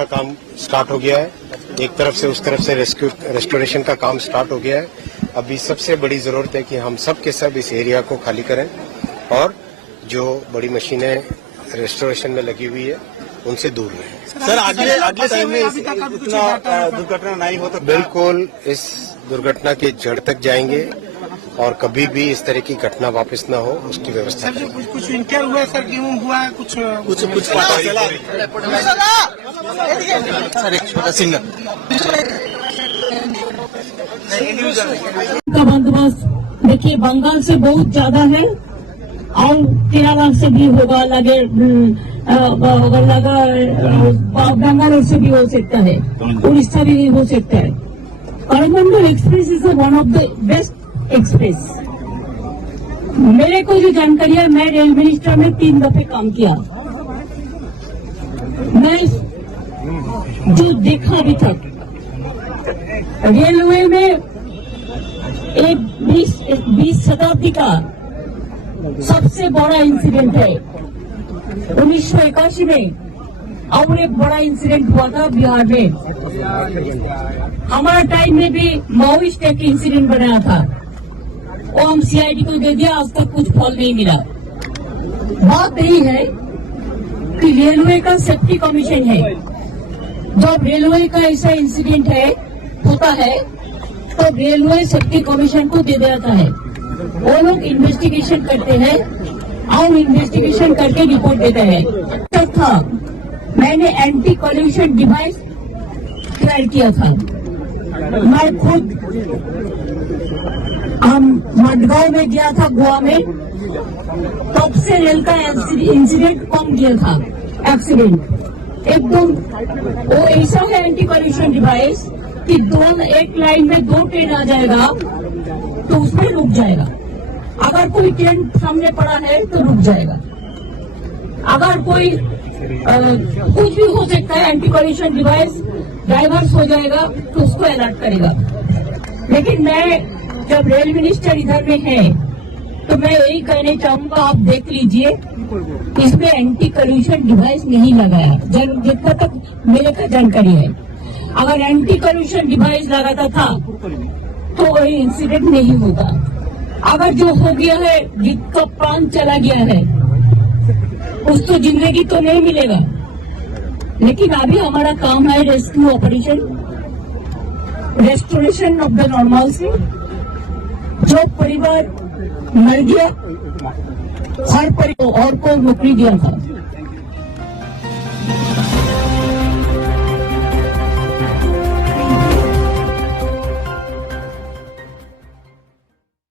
का काम स्टार्ट हो गया है, एक तरफ से उस तरफ से रेस्टोरेशन का काम स्टार्ट हो गया है। अभी सबसे बड़ी जरूरत है कि हम सब के सब इस एरिया को खाली करें और जो बड़ी मशीनें रेस्टोरेशन में लगी हुई है उनसे दूर रहें। सर अगले टाइम में इतना दुर्घटना नहीं हो तो बिल्कुल इस दुर्घटना के जड़ तक जाएंगे और कभी भी इस तरह की घटना वापस न हो उसकी व्यवस्था करेंगे। कुछ इनका हुआ सर, क्यों हुआ, कुछ पता चला सर। एक छोटा सिंगल का बंदोबस्त देखिए बंगाल से बहुत ज्यादा है और केरला से भी होगा, बंगाल से भी हो सकता है, उड़ीसा भी हो सकता है। Coromandel express is one of the best express. मेरे को जो जानकारी है, मैं रेल मिनिस्टर में 3 दफे काम किया। मैं जो देखा अभी तक रेलवे में एक 20 शताब्दी का सबसे बड़ा इंसिडेंट है 1981 में, और एक बड़ा इंसिडेंट हुआ था बिहार में। हमारा टाइम में भी माओइस्ट एक इंसिडेंट बनाया था, वो हम सीआईडी को दे दिया, आज तक कुछ फल नहीं मिला। बात यही है कि रेलवे का सेफ्टी कमीशन है, जब रेलवे का ऐसा इंसिडेंट होता है तो रेलवे सेफ्टी कमीशन को दे देता है। वो लोग इन्वेस्टिगेशन करते हैं और इन्वेस्टिगेशन करके रिपोर्ट देते हैं। था मैंने एंटी कॉल्यूशन डिवाइस ट्राई किया था। मैं खुद मडगांव में गया था, गोवा में, तब से रेल का इंसिडेंट कम गया था। एक्सीडेंट एकदम वो ऐसा है एंटी कॉल्यूशन डिवाइस कि एक लाइन में 2 ट्रेन आ जाएगा तो उसमें रुक जाएगा। अगर कोई ट्रेन सामने पड़ा है तो रुक जाएगा। अगर कोई कुछ भी हो सकता है, एंटी कॉल्यूशन डिवाइस डाइवर्स हो जाएगा तो उसको अलर्ट करेगा। लेकिन मैं जब रेल मिनिस्टर इधर में है तो मैं यही कहना चाहूंगा, आप देख लीजिए इसमें एंटी कॉल्यूशन डिवाइस नहीं लगाया, जितना तक मेरे का जानकारी है। अगर एंटी कॉल्यूशन डिवाइस लगाता था तो वही इंसिडेंट नहीं होगा। अगर जो हो गया है, जिसका प्राण चला गया है, उसको जिंदगी तो नहीं मिलेगा। लेकिन अभी हमारा काम है rescue operation, restoration of the normalcy. जो परिवार मर गया, हर परिवार और को नौकरी दिया था।